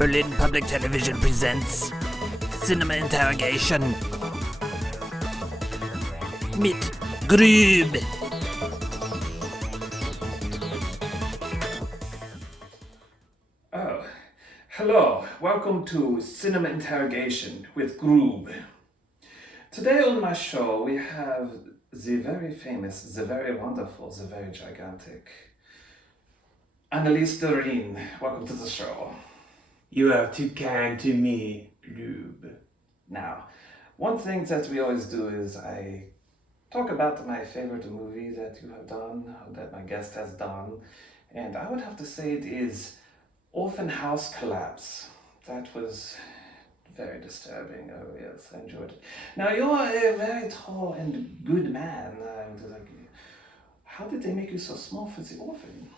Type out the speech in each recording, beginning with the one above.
Berlin Public Television presents Cinema Interrogation mit Grüb. Oh, hello. Welcome to Cinema Interrogation with Grüb. Today on my show we have the very famous, the very wonderful, the very gigantic Annelies Doreen. Welcome to the show. You are too kind to me, Grüb. Now, one thing that we always do is I talk about my favorite movie that you have done, that my guest has done, and I would have to say it is Orphan House Collapse. That was very disturbing. Oh yes, I enjoyed it. Now you're a very tall and good man. How did they make you so small for the orphan?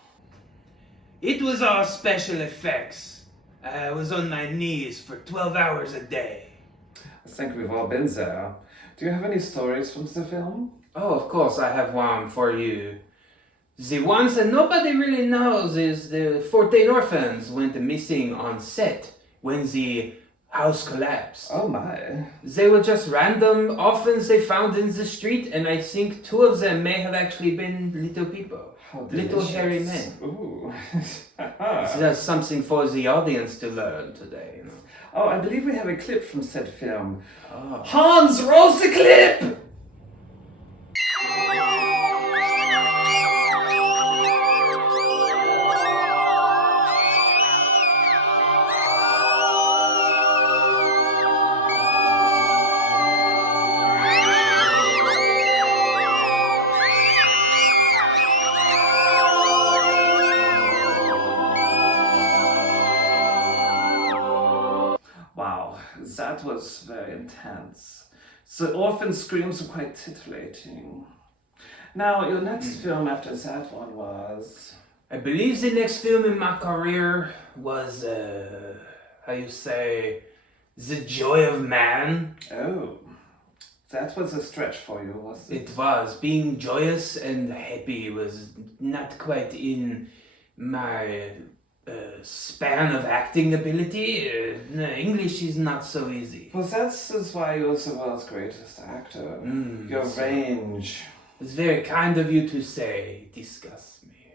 It was all special effects. I was on my knees for 12 hours a day. I think we've all been there. Do you have any stories from the film? Oh, of course, I have one for you. The ones that nobody really knows is the 14 orphans went missing on set when the house collapsed. Oh my. They were just random orphans they found in the street, and I think 2 of them may have actually been little people. Little hairy men. Ooh. So that's something for the audience to learn today, you know. Oh, I believe we have a clip from said film. Oh. Hans, roll the clip! Wow, that was very intense. The orphan screams were quite titillating. Now, your next film after that one was... I believe the next film in my career was, how you say, The Joy of Man. Oh, that was a stretch for you, wasn't it? It was. Being joyous and happy was not quite in my span of acting ability. No, English is not so easy. Well, that's why you're the world's greatest actor. Your range. It's very kind of you to say. It disgusts me.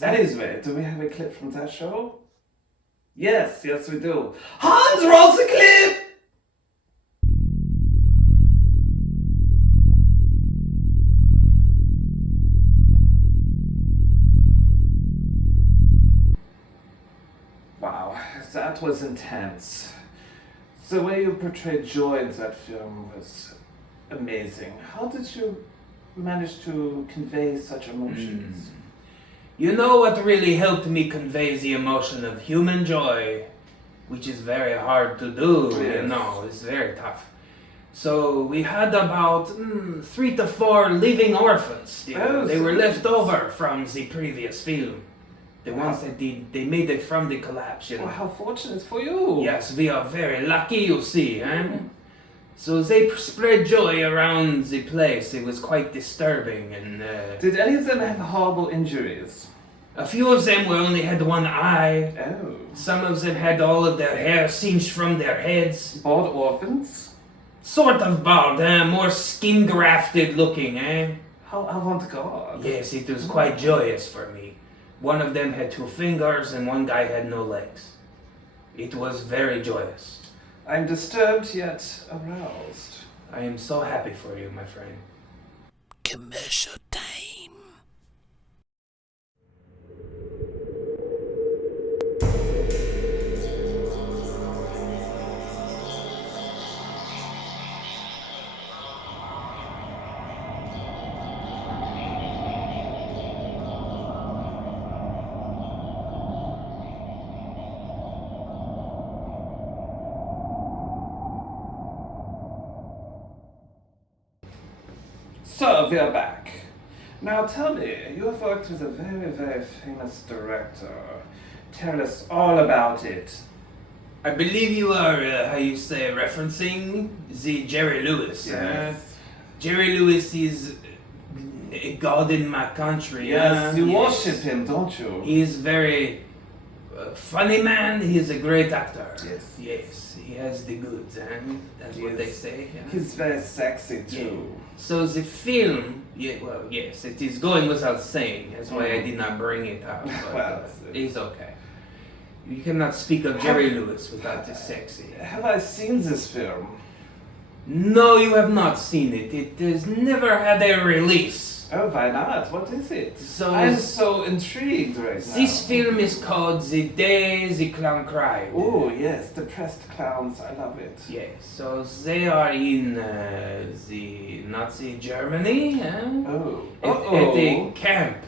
That is right. Do we have a clip from that show? Yes, we do. Hans, roll the clip! Wow, that was intense. The way you portrayed joy in that film was amazing. How did you manage to convey such emotions? You know what really helped me convey the emotion of human joy, which is very hard to do, Yes. you know, it's very tough. So we had about 3 to 4 living orphans still. Oh, They were so- left over from the previous film. The ones that they made it from the collapse, you know. Well, how fortunate for you. Yes, we are very lucky, you see, eh? So they spread joy around the place. It was quite disturbing, and Did any of them have horrible injuries? a few of them only had one eye. Oh. Some of them had all of their hair singed from their heads. Bald orphans? Sort of bald, more skin grafted looking, eh? How avant-garde. Yes, it was quite joyous for me. One of them had 2 fingers and one guy had no legs. It was very joyous. I'm disturbed yet aroused. I am so happy for you, my friend. Commercial time. So, we are back. Now tell me, you have worked with a very, very famous director. Tell us all about it. I believe you are, how you say, referencing the Jerry Lewis. Yes. Jerry Lewis is a god in my country. Yes, you yes. worship him, don't you? He is very a funny man. He's a great actor. Yes. Yes, he has the goods, and that's what they say. Yeah. He's very sexy too. So the film, yes, it is going without saying. That's why I did not bring it up. But, Well, it's okay. You cannot speak of Jerry Lewis without the sexy. Have I seen this film? No, you have not seen it. It has never had a release. Oh, why not? What is it? So I'm so intrigued right now. this film is called The Day the Clown Cried. Oh, yes, depressed clowns. I love it. Yes, so they are in the Nazi Germany Oh. at a camp.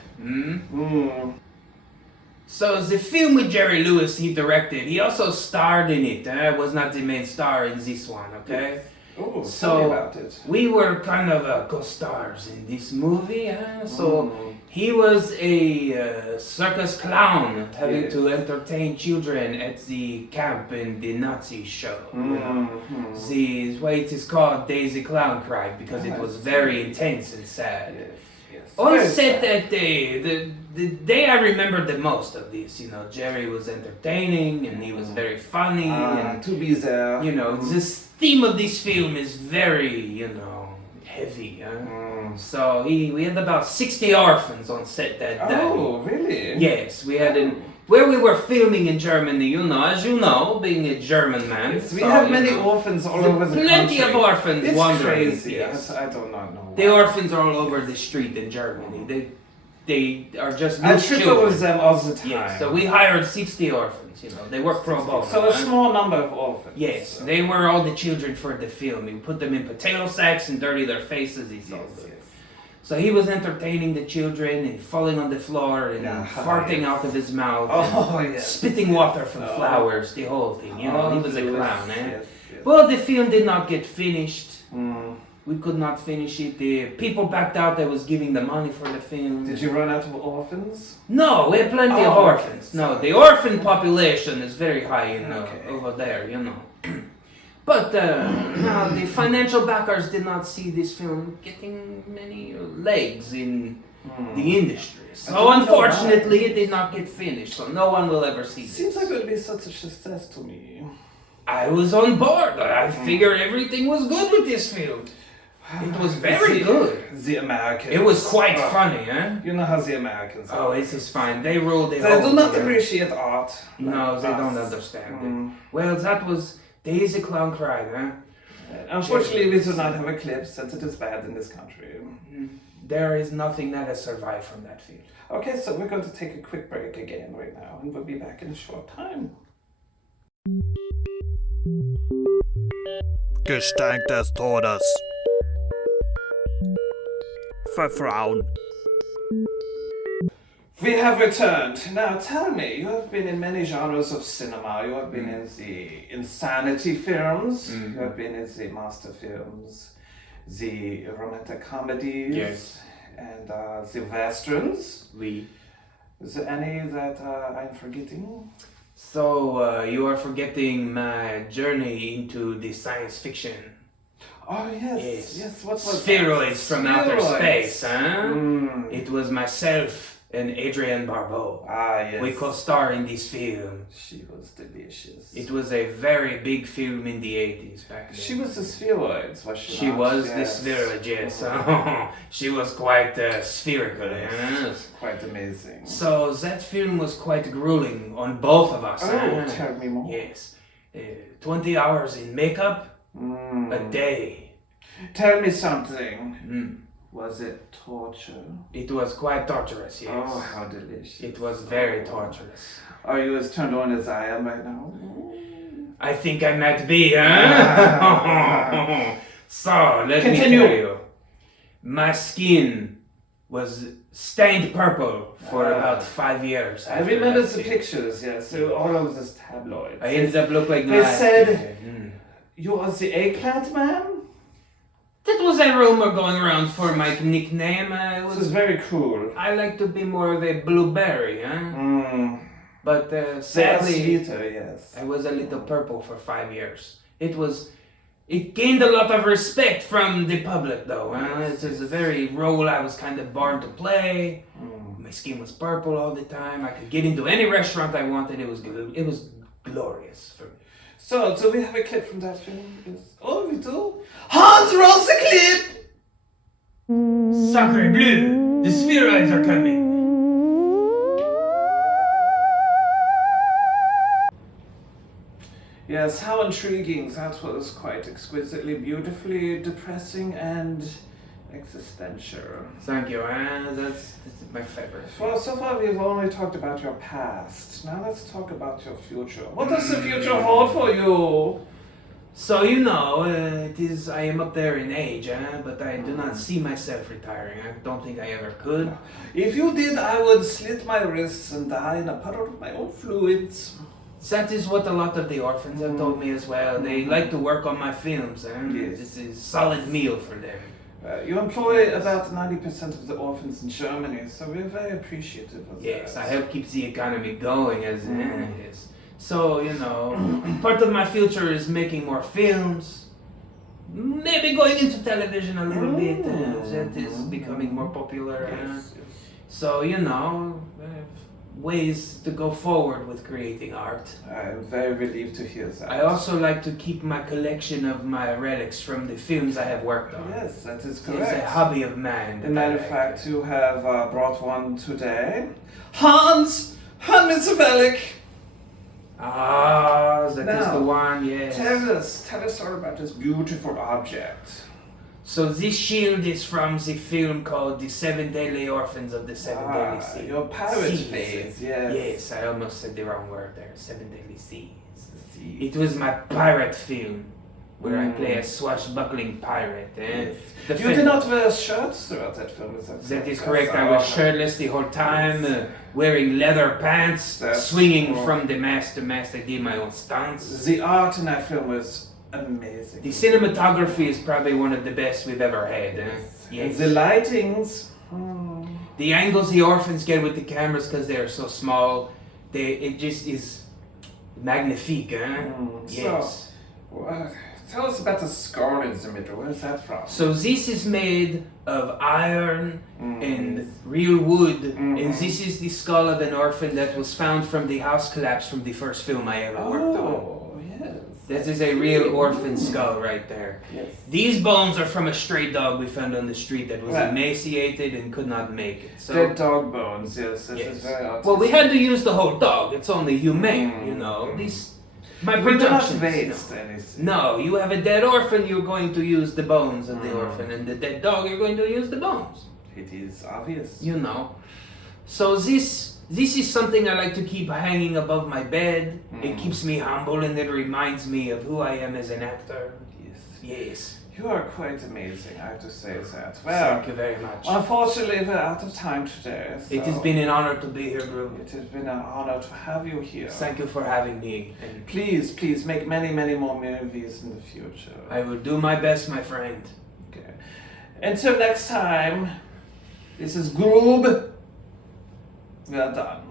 So the film with Jerry Lewis, he directed. He also starred in it. Was not the main star in this one, okay? Oh, So tell me about it. we were kind of co-stars in this movie. So he was a circus clown having to entertain children at the camp in the Nazi show. You know? The way it is called Day the Clown Cried because it was very intense and sad. Yes. On Very set sad. that day, the day I remember the most of this, you know, Jerry was entertaining and he was very funny and to be there. you know, this theme of this film is very, you know, heavy. So we had about 60 orphans on set that day. Oh, really? Yes, we had where we were filming in Germany, you know, as you know, being a German man. Yes, we so, have you many know, orphans all over the country. plenty of orphans It's wandering. crazy. Yes. I do not know. The orphans are all over the street in Germany. They are just I loose trip children. with them all the time. Yes, so we hired 60 orphans, you know. They work pro bono. So a small number of orphans. Yes, they were all the children for the film. We put them in potato sacks and dirty their faces. So he was entertaining the children and falling on the floor and farting out of his mouth. Oh, and yes. spitting water from flowers, the whole thing. You know, he was a clown, Yes. Well, the film did not get finished. We could not finish it. The people backed out that was giving the money for the film. Did you run out of orphans? No, we had plenty of orphans. No, the orphan population is very high in over there, you know. But no, the financial backers did not see this film getting many legs in the industry. So unfortunately, it did not get finished. So no one will ever see this. Seems like it would be such a success to me. I was on board. I figured everything was good with this film. It was very good. The Americans. It was quite funny, You know how the Americans are. Oh, it is fine. They ruled it. They do not appreciate art. No, they don't understand it. Well, that was Days the Clown Cried, Unfortunately, we do not have a clip since it is banned in this country. There is nothing that has survived from that film. Okay, so we're going to take a quick break again right now, and we'll be back in a short time. Gestank des Todes. Verfrauen. We have returned. Now tell me, you have been in many genres of cinema. You have been in the insanity films. You have been in the master films, the romantic comedies, and the westerns. Is there any that I'm forgetting? So, you are forgetting my journey into the science fiction. Oh, yes. What was Spheroids from outer Spheroids. space, It was myself and Adrienne Barbeau. Ah, yes. We co-star in this film. She was delicious. It was a very big film in the 80s back then. She was the spheroids, was she? She not? was Yes. the spheroid, yes. She was quite spherical, yes. Quite amazing. So that film was quite grueling on both of us. Tell me more. Yes. 20 hours in makeup, a day. Tell me something. Was it torture? It was quite torturous, yes. Oh, how delicious. It was very torturous. Are you as turned on as I am right now? I think I might be, huh? So, let me tell you. My skin was stained purple for about 5 years. I remember the pictures, yes. So all of this tabloids. I ended up looking like They that. said you are the eggplant man? That was a rumor going around for my nickname. This is very cool. I like to be more of a blueberry, huh? But They are sadly, sweeter, yes. I was a little purple for 5 years. It gained a lot of respect from the public, though. It was a very role I was kind of born to play. My skin was purple all the time. I could get into any restaurant I wanted. It was good. It was glorious for me. So, do we have a clip from that film? Yes. Oh, we do? Hans, roll the clip! Sacre bleu! The spheroids are coming! Yes, how intriguing. That was quite exquisitely, beautifully depressing and existential. Thank you, that's my favorite. Well, so far we've only talked about your past. Now let's talk about your future. What does the future hold for you? So, I am up there in age, but I do not see myself retiring. I don't think I ever could. If you did, I would slit my wrists and die in a puddle of my own fluids. That is what a lot of the orphans have told me as well. They like to work on my films, Yes. This is solid meal for them. You employ about 90% of the orphans in Germany, so we're very appreciative of that. Yes, I help keep the economy going as it is. So, part of my future is making more films, maybe going into television a little bit. That is becoming more popular. Yes. So, ways to go forward with creating art. I'm very relieved to hear that. I also like to keep my collection of my relics from the films I have worked on. Yes, that is It's correct. a hobby of mine. As a matter of fact, you have brought one today. Hans Mitzvalik! Ah, that is Now, the one, yes. Tell us all about this beautiful object. So this shield is from the film called The Seven Deadly Orphans of the Seven Deadly Seas. Your pirate Seas. face, yes. Yes, I almost said the wrong word there. Seven Deadly Seas. Seas. It was my pirate film, where I play a swashbuckling pirate. Yes. The You film- did not wear shirts throughout that film, is that That is correct? correct. I was shirtless the whole time, wearing leather pants, That's swinging cool. from the mast to mast. I did my own stunts. The art in that film was amazing. The cinematography is probably one of the best we've ever had. Yes. The lightings. The angles the orphans get with the cameras because they are so small, it just is magnifique. Yes. So, tell us about the skull in the middle. Where's that from? So this is made of iron and real wood, and this is the skull of an orphan that was found from the house collapse from the first film I ever worked on. Oh, yes. That is a real orphan skull right there. Yes. These bones are from a stray dog we found on the street that was Right. emaciated and could not make it. So, Dead dog bones, yes. That is yes. very artistic. Well, we had to use the whole dog. It's only humane, My We do not productions. waste anything. No, you have a dead orphan, you're going to use the bones of the orphan, and the dead dog, you're going to use the bones. It is obvious. So this is something I like to keep hanging above my bed. It keeps me humble and it reminds me of who I am as an actor. Yes. Yes. You are quite amazing, I have to say that. Well, Thank you very much. unfortunately, we're out of time today. It has so been an honor to be here, Grüb. It has been an honor to have you here. Thank you for having me. And Please make many, many more movies in the future. I will do my best, my friend. Okay. Until next time, this is Grüb. We are done.